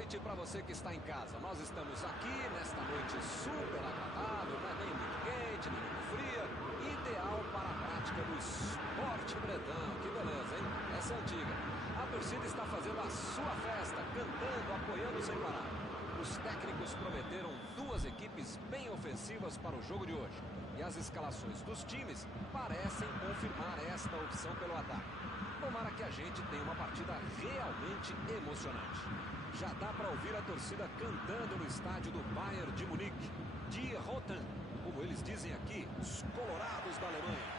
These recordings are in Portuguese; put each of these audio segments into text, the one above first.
noite para você que está em casa. Nós estamos aqui nesta noite super agradável, não é nem muito quente, nem muito fria, ideal para a prática do esporte bretão. Que beleza, hein? Essa é antiga. A torcida está fazendo a sua festa, cantando, apoiando sem parar. Os técnicos prometeram duas equipes bem ofensivas para o jogo de hoje. E as escalações dos times parecem confirmar esta opção pelo ataque. Tomara que a gente tenha uma partida realmente emocionante. Já dá para ouvir a torcida cantando no estádio do Bayern de Munique. Die Roten, como eles dizem aqui, os colorados da Alemanha.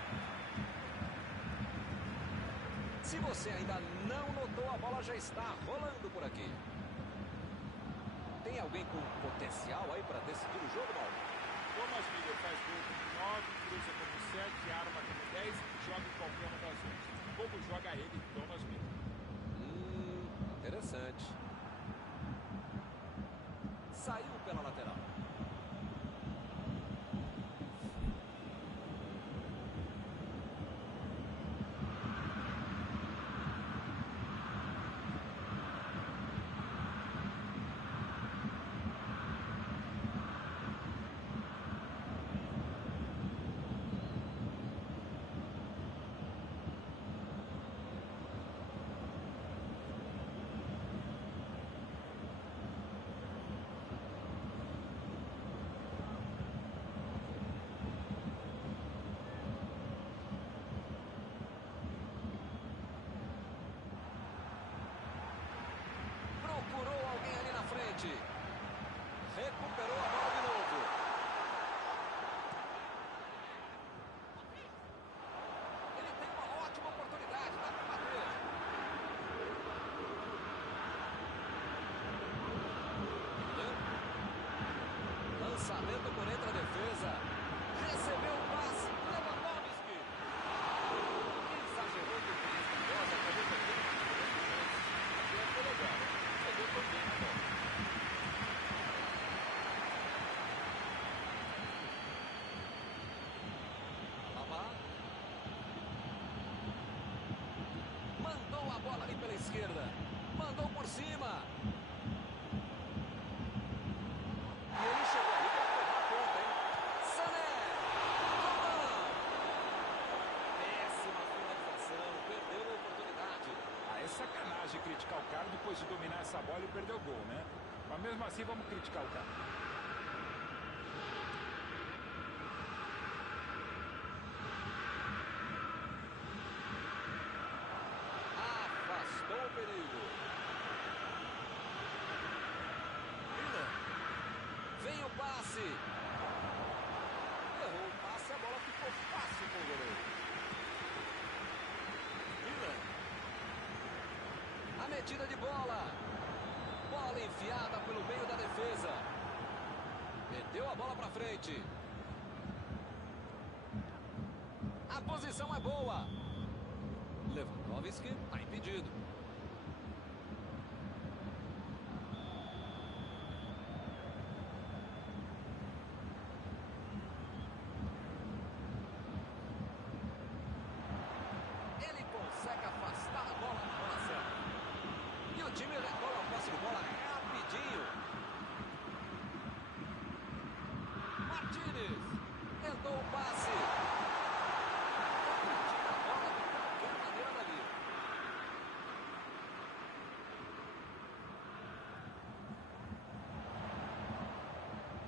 Se você ainda não notou, a bola já está rolando por aqui. Tem alguém com potencial aí para decidir o jogo, Mauro? Thomas Müller faz gol como 9, cruza como 7, arma como 10 e joga em qualquer uma das outras. Como joga ele, Thomas Müller? Interessante. Saiu pela lateral. Procurou alguém ali na frente. Recuperou a bola de novo. Ele tem uma ótima oportunidade, dá para bater. Lançamento por entre a defesa. Recebeu o passe. Lewandowski. Exagerou demais a bola. Acabou perdendo uma grande chance. Foi legal. Pegou também na bola. Mandou a bola ali pela esquerda. Mandou por cima. E ele chegou ali para pegar a ponta, hein? Sané. Péssima finalização. Perdeu a oportunidade. É sacanagem criticar o cara depois de dominar essa bola e perder o gol, né? Mas mesmo assim vamos criticar o cara. Afastou o perigo. Miller. Vem o passe. Errou o passe, a bola ficou fácil com o goleiro. Miller. A metida de bola. Bola enfiada pelo meio da defesa. Meteu a bola para frente. A posição é boa. Lewandowski está impedido. Ele consegue afastar a bola na hora certa. E o time retoma a posse de bola rapidinho. Martínez tentou o passe. Tira a bola de qualquer maneira dali.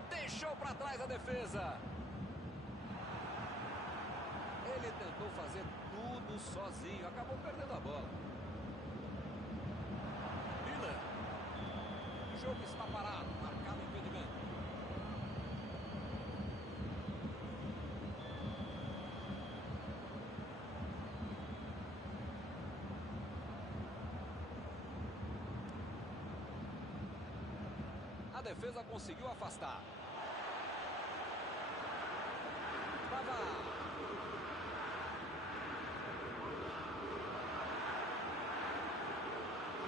Deixou para trás a defesa. Ele tentou fazer tudo sozinho. Acabou perdendo a bola. Miller. O jogo está parado. Marcado impedimento. A defesa conseguiu afastar. Pavard.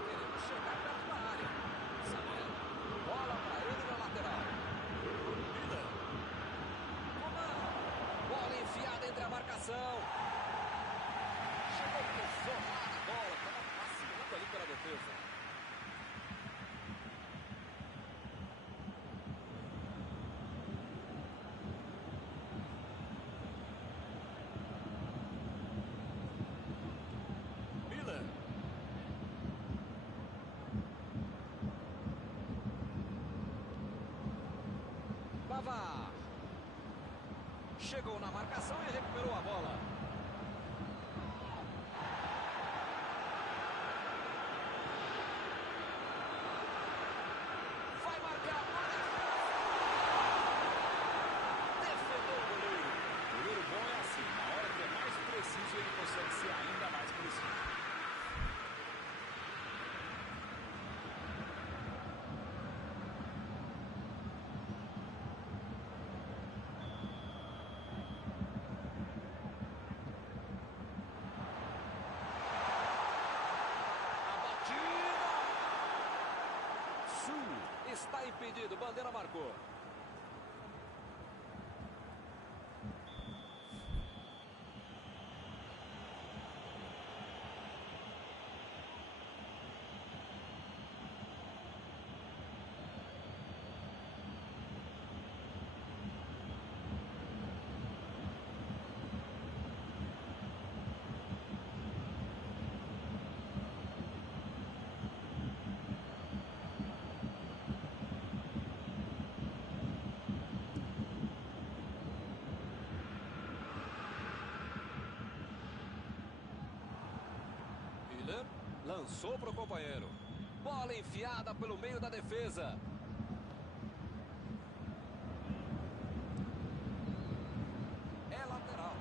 Querendo chegar perto da área. Sané. Bola para ele na lateral. Miller. Coman. Bola enfiada entre a marcação. Chegou a pisou lá na bola. Estava passeando ali pela defesa. Pavar. Chegou na marcação e recuperou a bola. Vai marcar. Defendeu o goleiro. Goleiro bom é assim, na hora que é mais preciso, ele consegue ser ainda mais preciso. Está impedido, bandeira marcou. Lançou para o companheiro. Bola enfiada pelo meio da defesa. É lateral.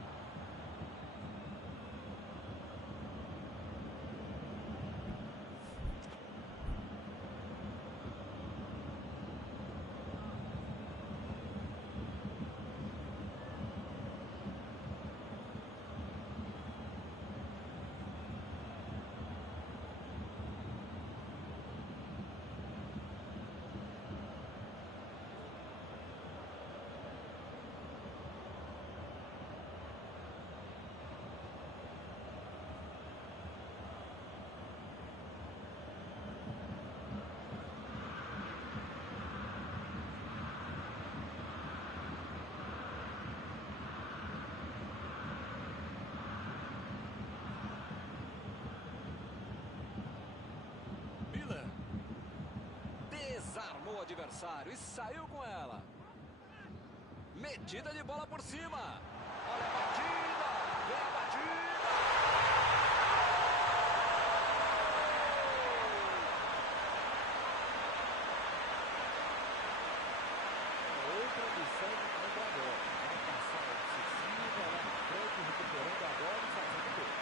Desarmou o adversário e saiu com ela. Metida de bola por cima. Olha a batida. Vem a batida. Outra missão contra a bola. Vai passar obsessiva lá na frente, recuperando a bola e fazendo gol.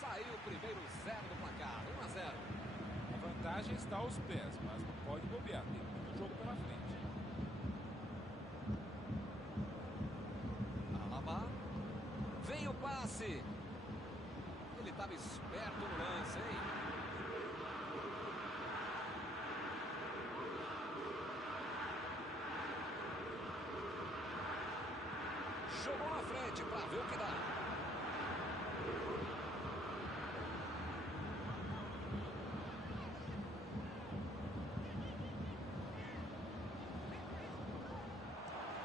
Saiu o primeiro 0 do placar, 1-0. A vantagem está aos pés, mas não pode bobear, tem muito jogo pela frente. Alaba. Vem o passe. Ele estava esperto no lance, hein? Jogou na frente para ver o que dá.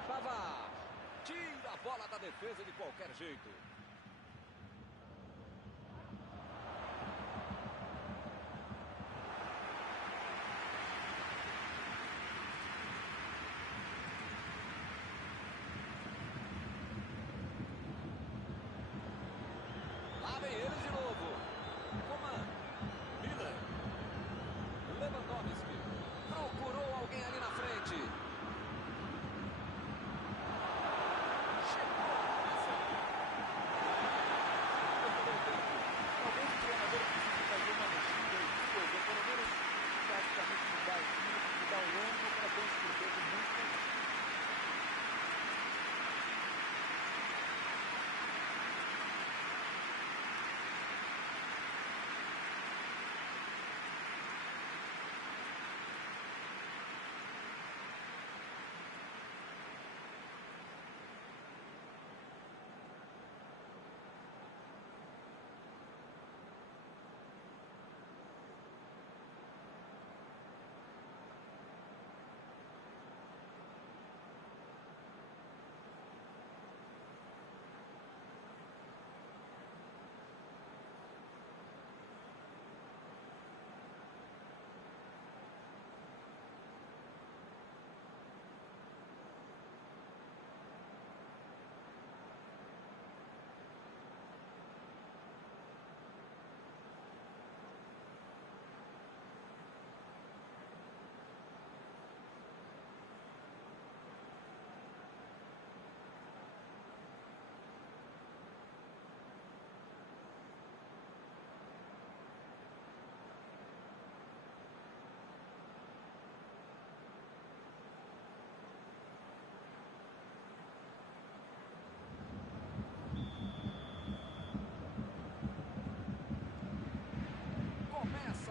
Pavar. Tira a bola da defesa de qualquer jeito. Lá vem eles de novo. Coman. Miller. Lewandowski. Procurou alguém ali na frente. Chegou a marcação.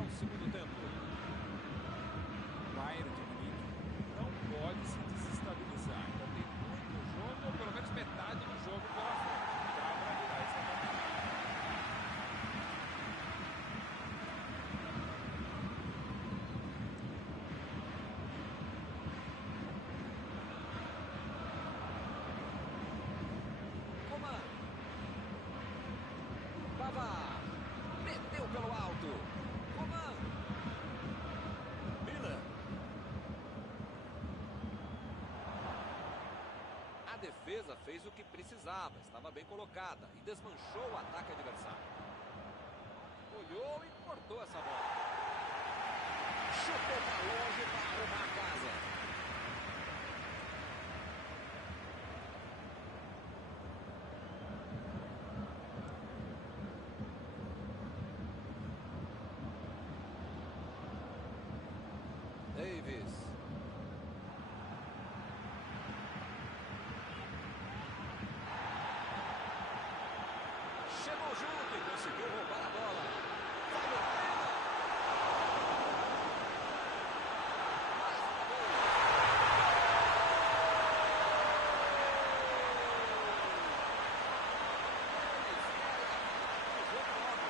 no segundo tempo. O Bayern de Munique não pode se desestabilizar. Ainda tem muito jogo, ou pelo menos metade do jogo pela frente. Dá para virar essa partida. Coman. Pavard. Meteu pelo alto. Coman. Miller. A defesa fez o que precisava, estava bem colocada e desmanchou o ataque adversário. Olhou e cortou essa bola. Chutou para longe para arrumar a casa. Davis. Chegou junto e conseguiu roubar a bola. Vai no Miller. Mais uma vez. Eles querem acabar o jogo logo.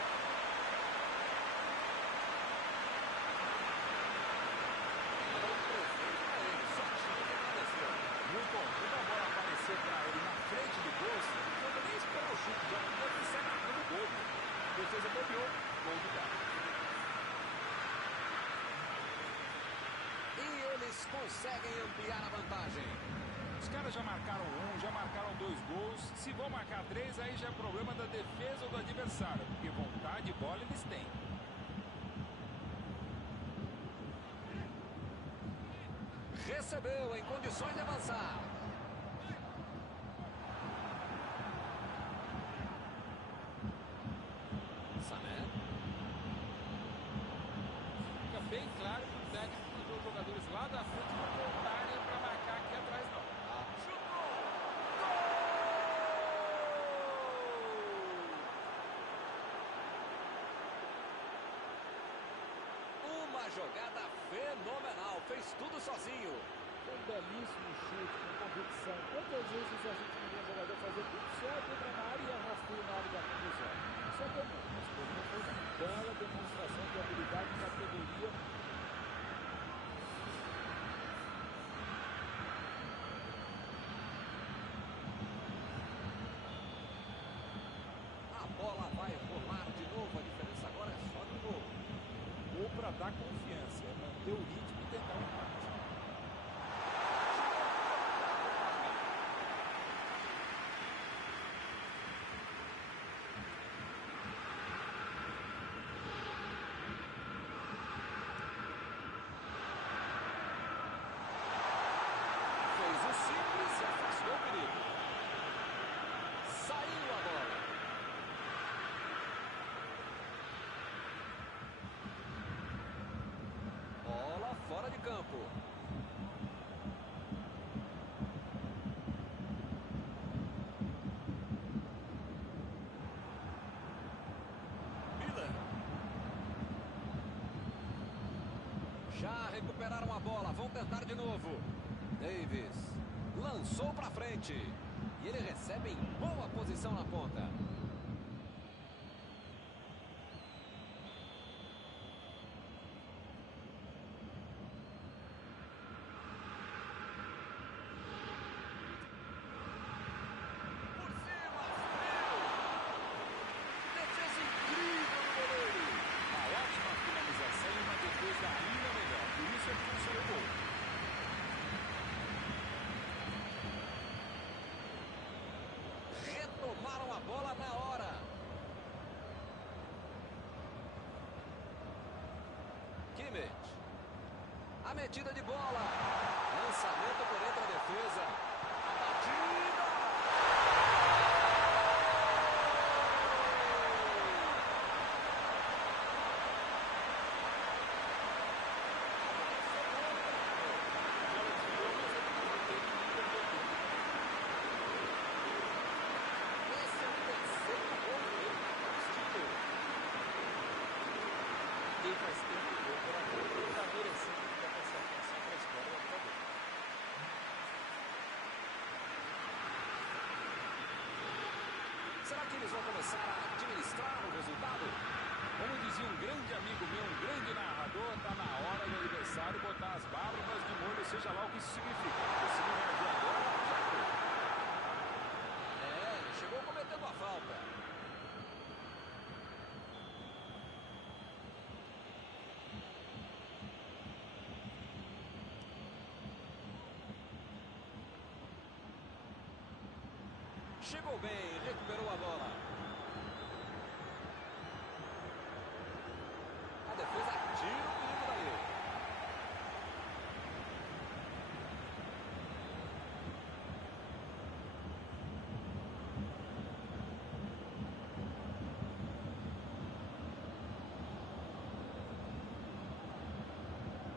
Era um presente para ele, só tinha que agradecer. Muito bom. Quando a bola apareceu para ele na frente do gol, o jogo nem esperou o chute. Já mandou ele sai marcando o gol. A defesa bobeou. Gol do Bayern. E eles conseguem ampliar a vantagem. Os caras já marcaram um, já marcaram 2 gols. Se vão marcar 3, aí já é problema da defesa ou do adversário. Porque vontade de bola eles têm. Recebeu em condições de avançar. Sané. Fica bem claro que o técnico mandou os jogadores lá da frente não voltarem para marcar aqui atrás, não. Chutou. Gol! Uma jogada fenomenal. Fez tudo sozinho. Foi um belíssimo chute, com convicção. Quantas vezes a gente viu um jogador fazer tudo certo, entra na área e arrastou na hora da conclusão. Isso é comum, mas foi uma bela demonstração de habilidade e categoria. A bola vai rolar de novo. A diferença agora é só de um gol. Gol para dar confiança, é manter o ritmo e tentar o empate. Fez o simples e afastou o perigo. Saiu a bola. Bola fora de campo. Miller. Já recuperaram a bola, vão tentar de novo. Davis lançou para frente e ele recebe em boa posição na ponta. Por cima, subiu. Defesa incrível do goleiro. Uma ótima finalização e uma defesa ainda melhor. Por isso é que não saiu gol. Retomaram a bola na hora. Kimmich. A metida de bola. Lançamento por entre a defesa. A batida. ninguém faz tempo de gol pela bola. Ele está merecendo toda essa atenção para a história da vida dele. Será que eles vão começar a administrar o resultado? Como dizia um grande amigo meu, um grande narrador, tá na hora do adversário botar as barbas de molho, seja lá o que isso significa. Porque se não reagir agora, já foi. Ele chegou cometendo a falta. Chegou bem, recuperou a bola. A defesa tira o perigo daí.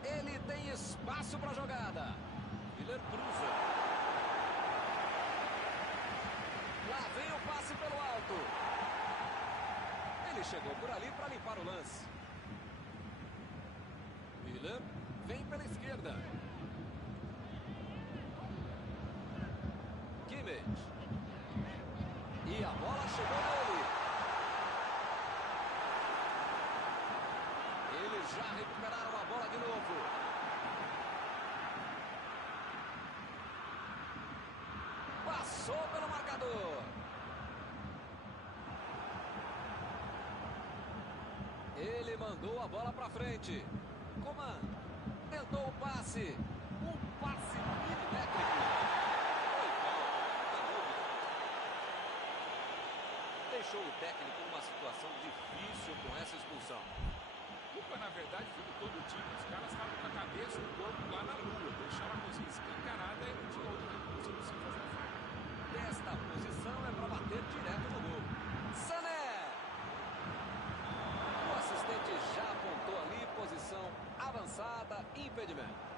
Ele tem espaço para a jogada. Miller cruza. Lá vem o passe pelo alto. Ele chegou por ali para limpar o lance. Miller vem pela esquerda. Kimmich. E a bola chegou nele. Eles já recuperaram a bola de novo. Passou pelo marcador. Ele mandou a bola para frente. Coman tentou o passe. Um passe milimétrico. Foi falta, não há dúvida. Deixou o técnico numa situação difícil com essa expulsão. Culpa, na verdade, foi de todo o time. Os caras estavam com a cabeça do corpo lá na lua. Deixaram a cozinha escancarada e não tinha outro recurso a não ser fazer a falta. Desta posição é para bater direto no gol. Sané! O assistente já apontou ali, posição avançada, impedimento.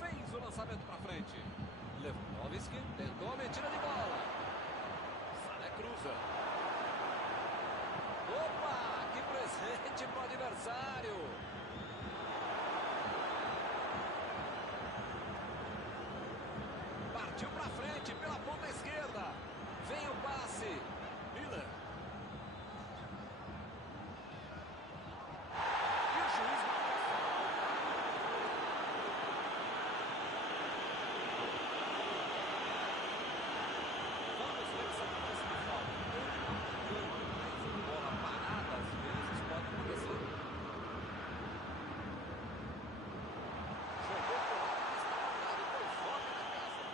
Fez o lançamento para frente. Lewandowski tentou a metida de bola. Sané cruza. Opa, que presente para o adversário. Partiu para frente pela ponta esquerda. Vem o passe. Miller. E o juiz marca a falta. Vamos ver essa mudança de falta. Mas em bola parada, às vezes, pode acontecer. Jogou por lá, está marcado, foi fora da casa.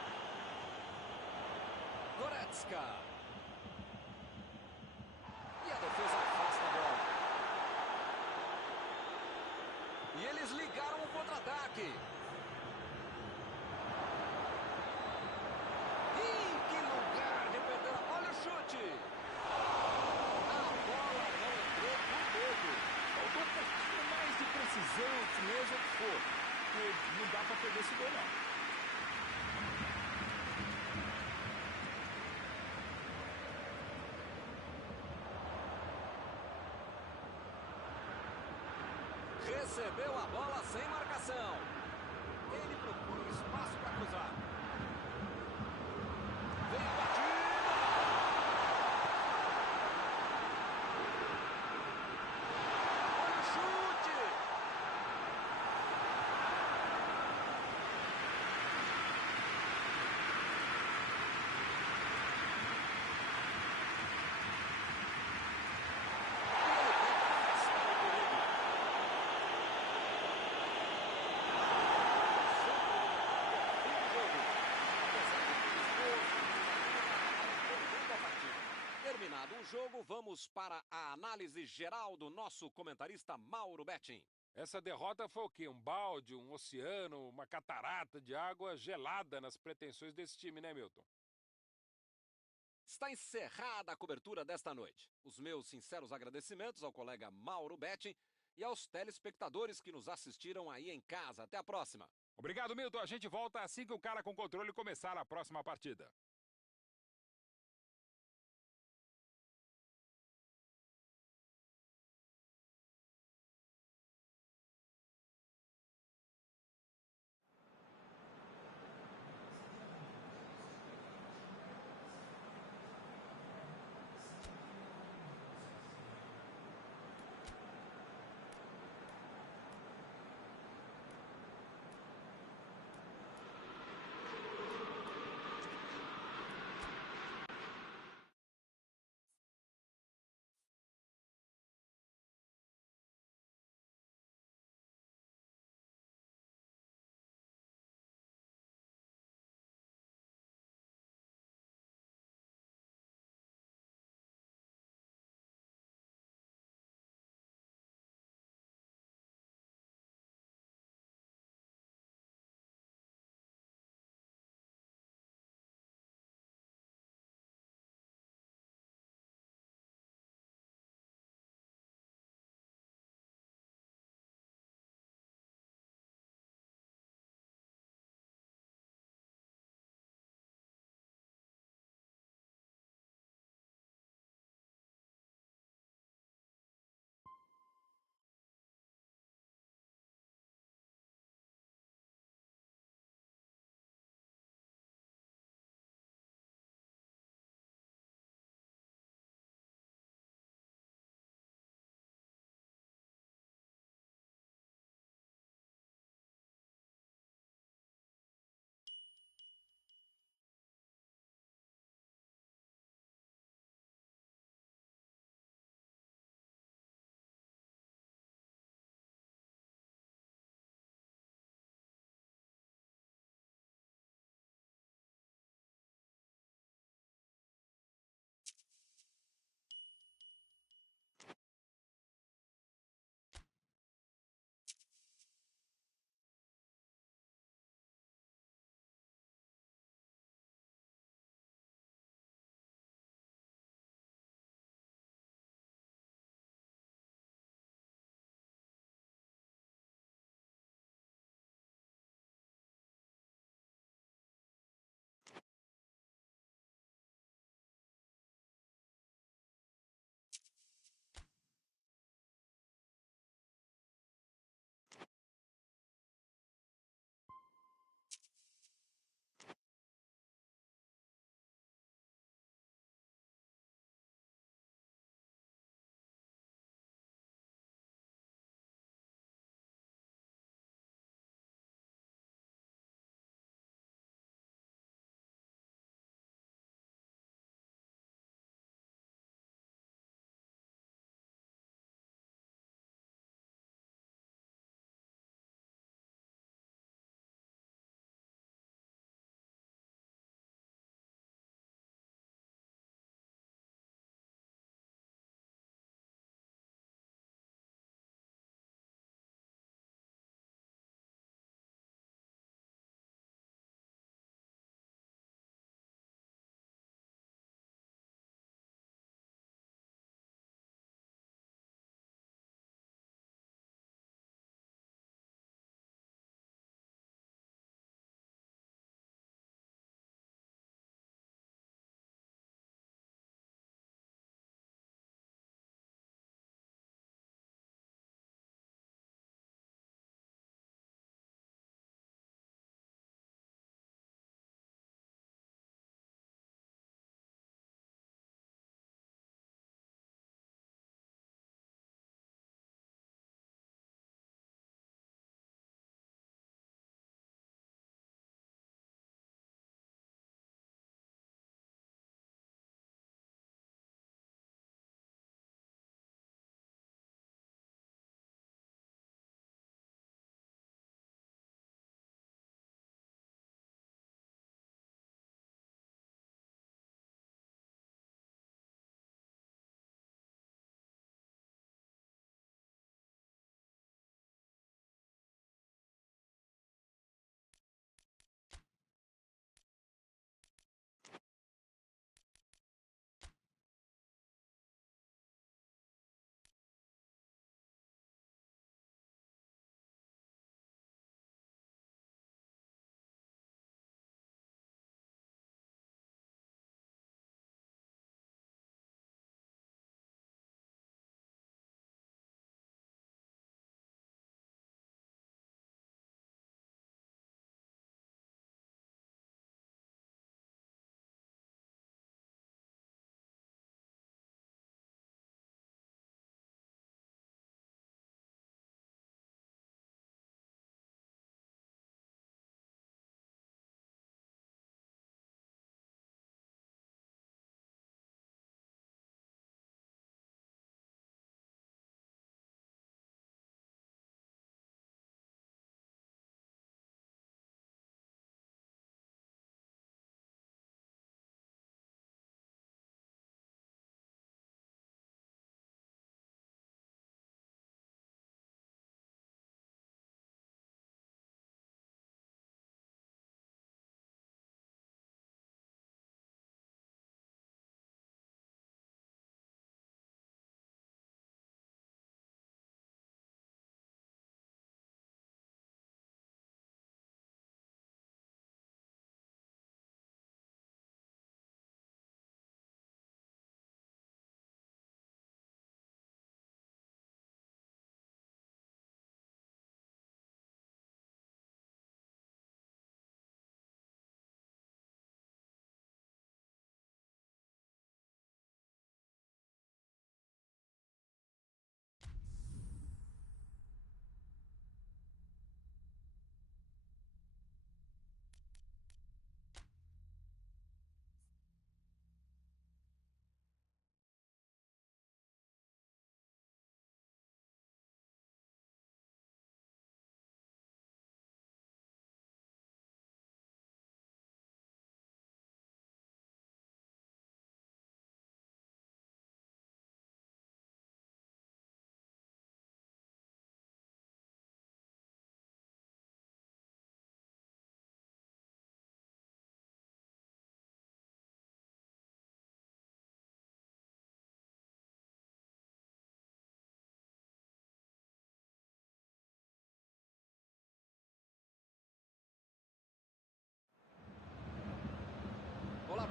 Goretzka. E a defesa afasta a bola. E eles ligaram o contra-ataque. Ih, que lugar de perder a bola. Olha o chute. A bola não entrou por pouco. Faltou um pouquinho mais de precisão, firmeza, o que for. Porque não dá para perder esse gol, não. Recebeu a bola sem marcação. Ele procura um espaço para cruzar. Vem a batida. Olha o chute. terminado o jogo, vamos para a análise geral do nosso comentarista Mauro Betting. Essa derrota foi o quê? Um balde, um oceano, uma catarata de água gelada nas pretensões desse time, né, Milton? Está encerrada a cobertura desta noite. Os meus sinceros agradecimentos ao colega Mauro Betting e aos telespectadores que nos assistiram aí em casa. Até a próxima. Obrigado, Milton. A gente volta assim que o cara com controle começar a próxima partida.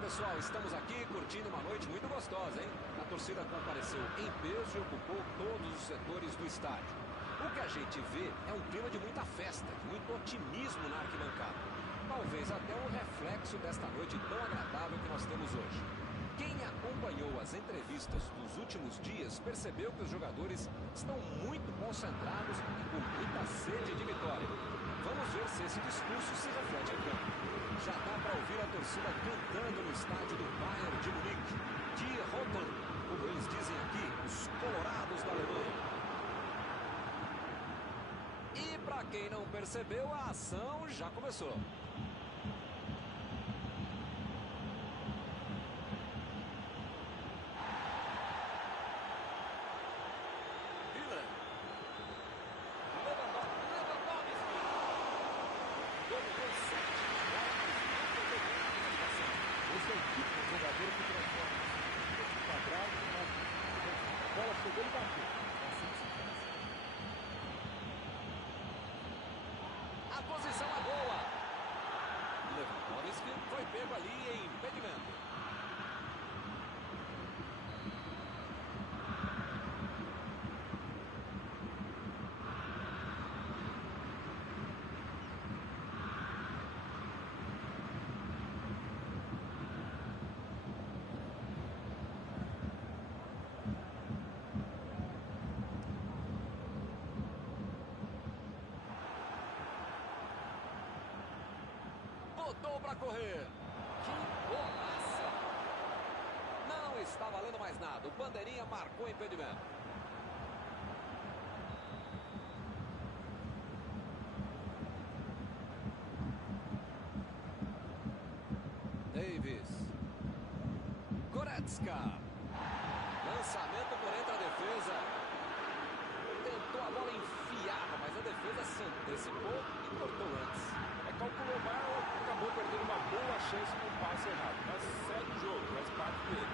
pessoal, estamos aqui curtindo uma noite muito gostosa, hein? A torcida compareceu em peso e ocupou todos os setores do estádio. O que a gente vê é um clima de muita festa, de muito otimismo na arquibancada. Talvez até um reflexo desta noite tão agradável que nós temos hoje. Quem acompanhou as entrevistas dos últimos dias percebeu que os jogadores estão muito concentrados e com muita sede de vitória. Vamos ver se esse discurso se reflete em campo. Já dá para ouvir a torcida cantando no estádio do Bayern de Munique. Die Roten, como eles dizem aqui, os colorados da Alemanha. E para quem não percebeu, a ação já começou. A posição é boa. Lewandowski foi pego ali em impedimento. Botou para correr. Que golaça! Não está valendo mais nada. O bandeirinha marcou impedimento. Davis. Goretzka. Lançamento por entre a defesa. Tentou a bola enfiada, mas a defesa se antecipou e cortou antes. Calculou mal, acabou perdendo uma boa chance no passe errado. Mas segue o jogo, faz parte dele.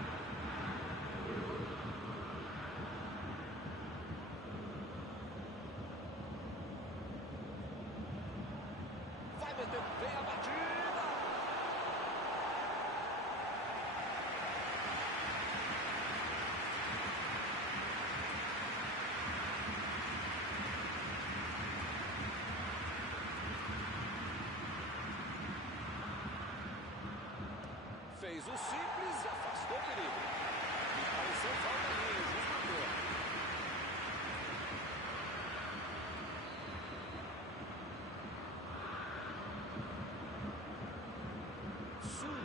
Vai meter bem a batida. Fez o simples e afastou o perigo. E pareceu falta ali, o juiz marcou. Sul.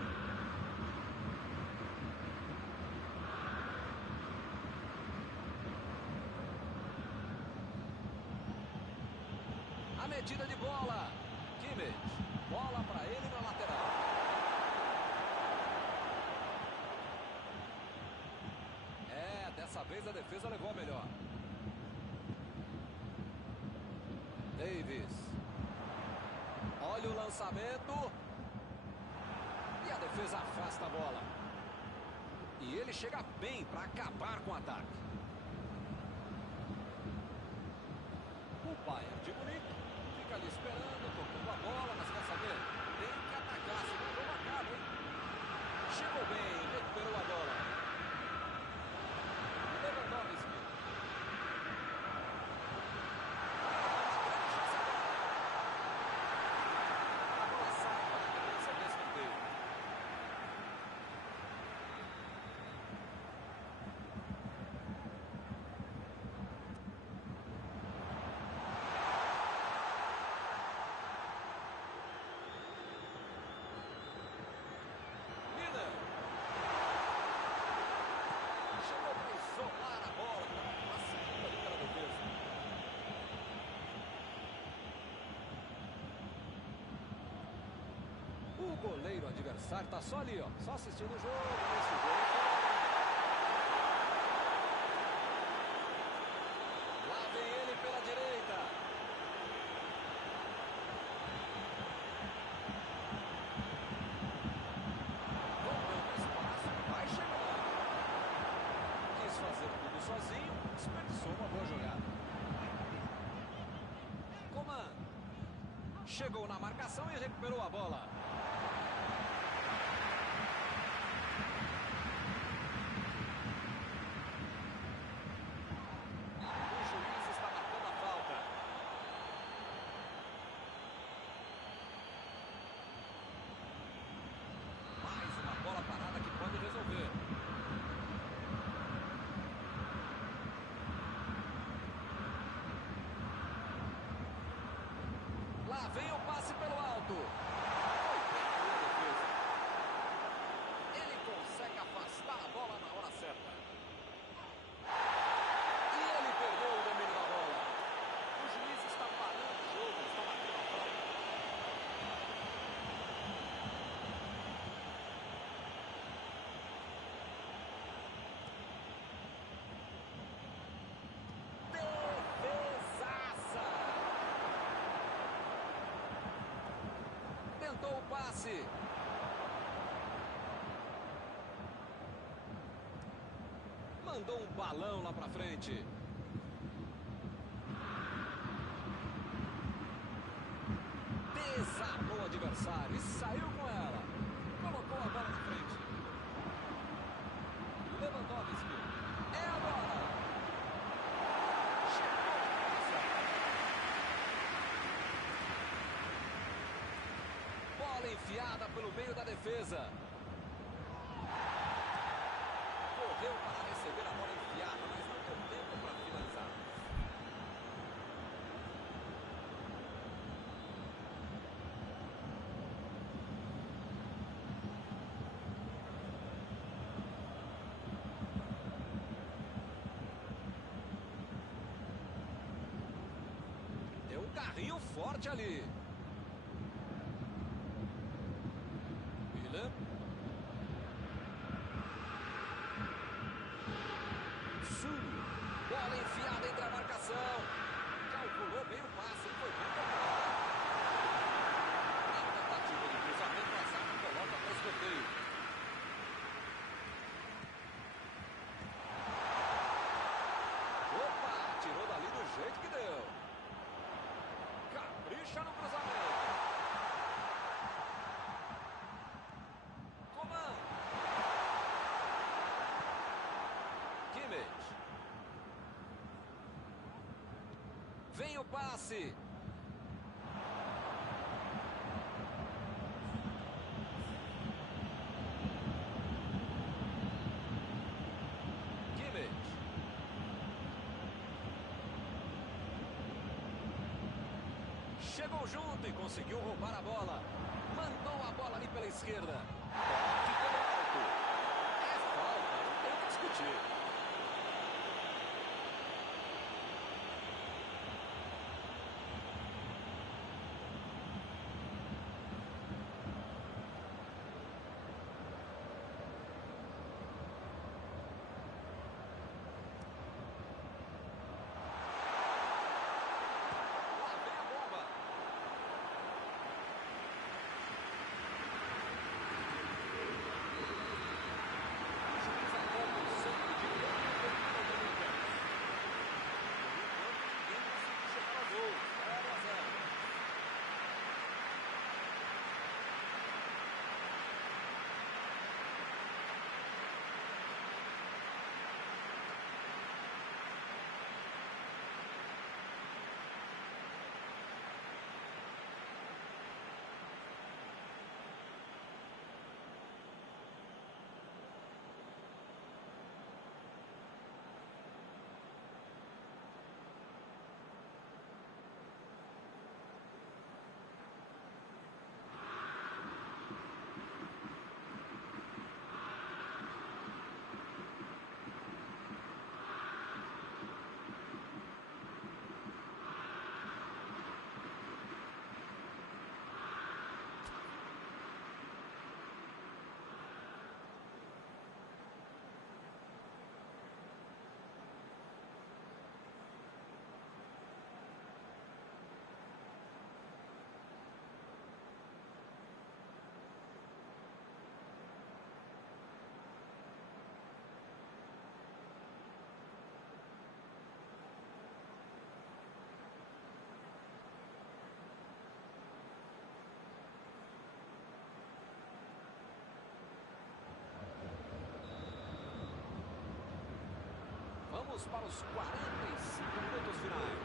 A medida de bola. Kimmich. Bola para ele na lateral. Dessa vez a defesa levou a melhor. Davis. Olha o lançamento. E a defesa afasta a bola. E ele chega bem para acabar com o ataque. O Bayern de Munique fica ali esperando, tocando a bola, mas quer saber? Tem que atacar, senão o jogo acaba, hein? Chegou bem, recuperou a bola. O goleiro adversário está só ali, ó, só assistindo o jogo, nesse jogo. Lá vem ele pela direita. Voltando espaço, vai chegando. Quis fazer tudo sozinho, desperdiçou uma boa jogada. Coman chegou na marcação e recuperou a bola. Lá vem o passe pelo alto. Foi bem pela defesa. Ele consegue afastar a bola na hora certa. E ele perdeu o domínio da bola. O juiz está parando o jogo, está batendo a falta. Defesaça! Tentou o passe. Mandou um balão lá pra frente. Desarmou o adversário e saiu com ela. Colocou a bola na frente. Lewandowski. É agora. Chegou a cabeça. Bola enfiada pelo meio da defesa. Correu para receber a bola enfiada, mas não deu tempo para finalizar. Deu um carrinho forte ali. Miller. Bola enfiada entre a marcação. Calculou bem o passe e foi bem tocado. Na tentativa de cruzamento, a zaga coloca para escanteio. Opa, tirou dali do jeito que deu. Capricha no cruzamento. Coman. Kimmich. Vem o passe. Kimmich. Chegou junto e conseguiu roubar a bola. Mandou a bola ali pela esquerda. Toque pelo alto. É falta, não tem o que discutir. Vamos para os 45 minutos finais.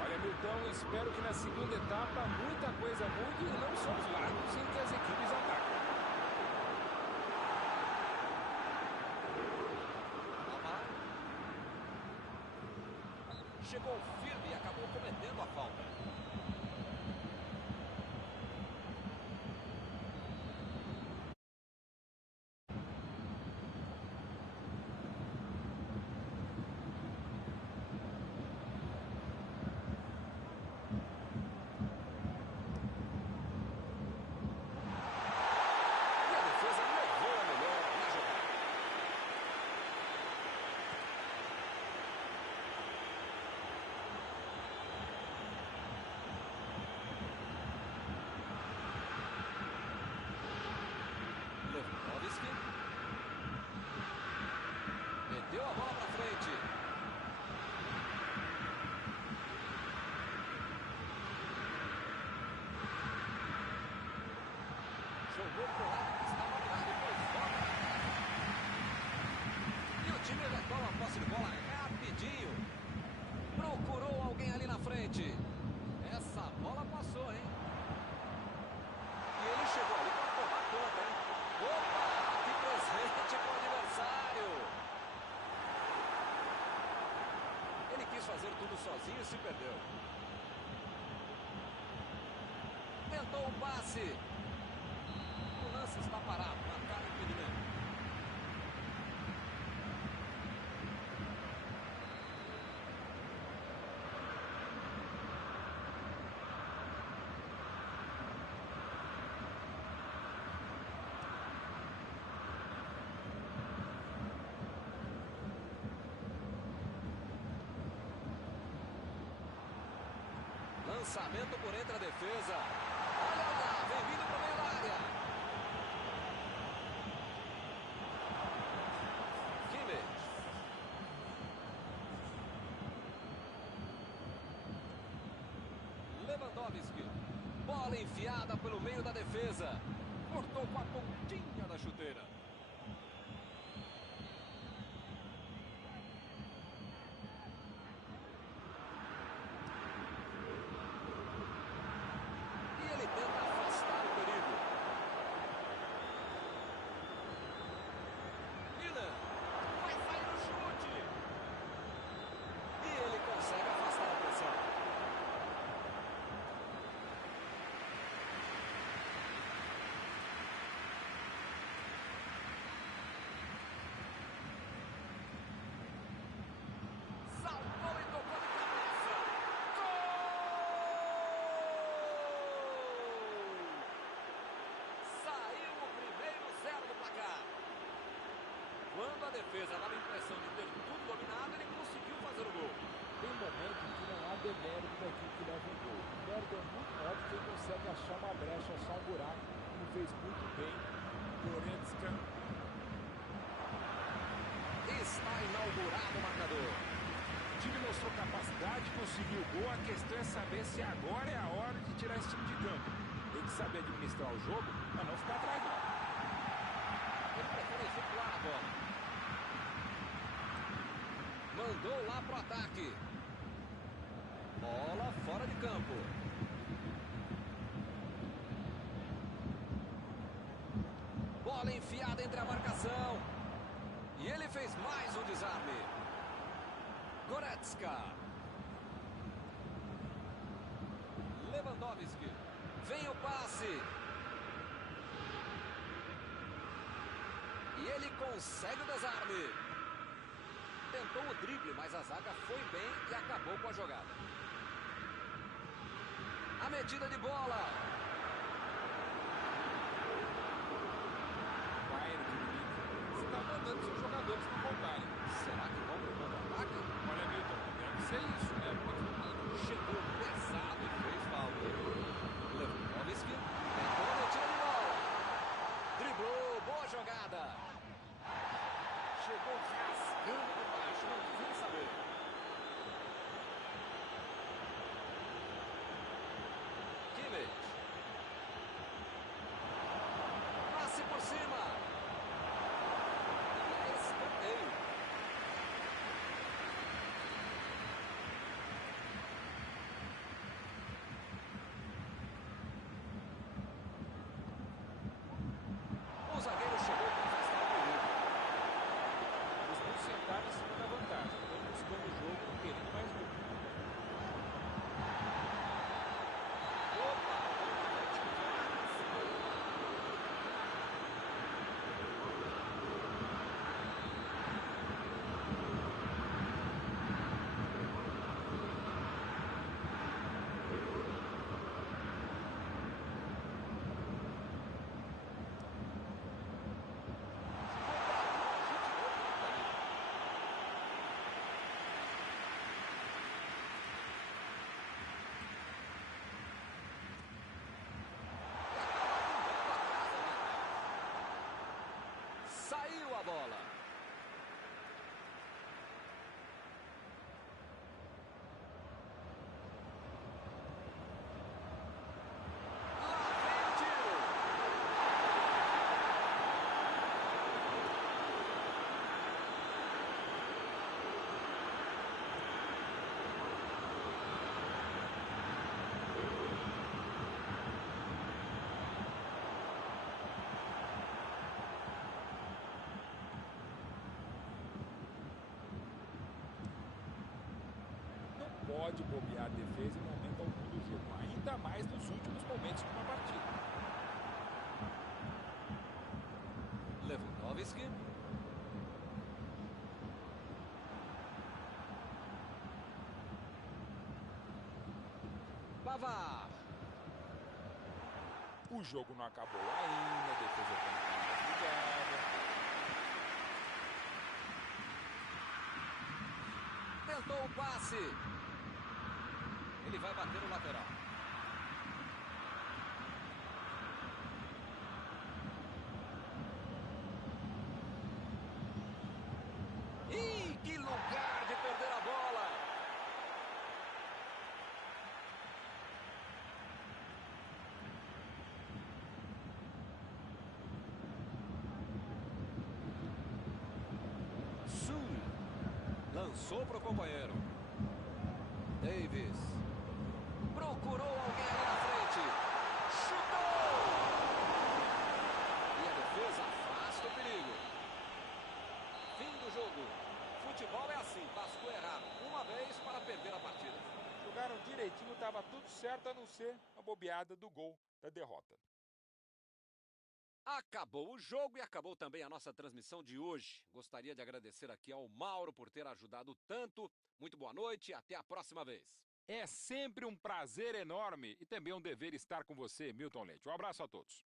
Olha, Milton, eu espero que na segunda etapa muita coisa mude e não só os lados em que as equipes atacam. Chegou firme e acabou cometendo a falta. jogou pro lado que estava virado e foi fora da casa. E o time retoma a posse de bola rapidinho. Procurou alguém ali na frente. Essa bola passou, hein? E ele chegou ali para tomar conta, hein? Opa! Que presente pro adversário! Ele quis fazer tudo sozinho e se perdeu. Tentou o passe. O lance está parado. Marcaram impedimento. Lançamento por entre a defesa. Olha lá, vem vindo para o meio da área. Kimmich. Lewandowski. Bola enfiada pelo meio da defesa. Cortou com a pontinha da chuteira. Quando a defesa dava a impressão de ter tudo dominado, ele conseguiu fazer o gol. Tem um momento em que não há demérito da equipe que leva o gol. O mérito é muito maior de quem consegue achar uma brecha, achar um buraco, e fez muito bem. Goretzka. Está inaugurado o marcador. O time mostrou capacidade, conseguiu o gol. A questão é saber se agora é a hora de tirar esse time de campo. Tem que saber administrar o jogo para não ficar atrás, não. Ele prefere circular a bola. Mandou lá pro ataque. Bola fora de campo. Bola enfiada entre a marcação. E ele fez mais um desarme. Goretzka. Lewandowski. Vem o passe. E ele consegue o desarme. Tentou o drible, mas a zaga foi bem e acabou com a jogada. A metida de bola. Bayern de Munique. Você está mandando seus jogadores não voltarem. Será que vão pro contra-ataque? Olha, Milton, deve ser isso, né? Chegou pesado e fez falta. Lewandowski tentou a metida de bola. Driblou, boa jogada. Chegou rasgando por baixo, não quis nem saber. Kimmich. Passe por cima. E é escanteio. pode bobear a defesa em momento algum do jogo, ainda mais nos últimos momentos de uma partida. Lewandowski. Pavard. O jogo não acabou ainda, a defesa tem ligada. Tentou o passe. Ele vai bater no lateral. Ih, que lugar de perder a bola! Lançou para o companheiro. Davis. Procurou alguém ali na frente. Chutou! E a defesa afasta o perigo. Fim do jogo. Futebol é assim, bastou errar uma vez para perder a partida. Jogaram direitinho, estava tudo certo, a não ser a bobeada do gol da derrota. Acabou o jogo e acabou também a nossa transmissão de hoje. Gostaria de agradecer aqui ao Mauro por ter ajudado tanto. Muito boa noite e até a próxima vez. É sempre um prazer enorme e também um dever estar com você, Milton Leite. Um abraço a todos.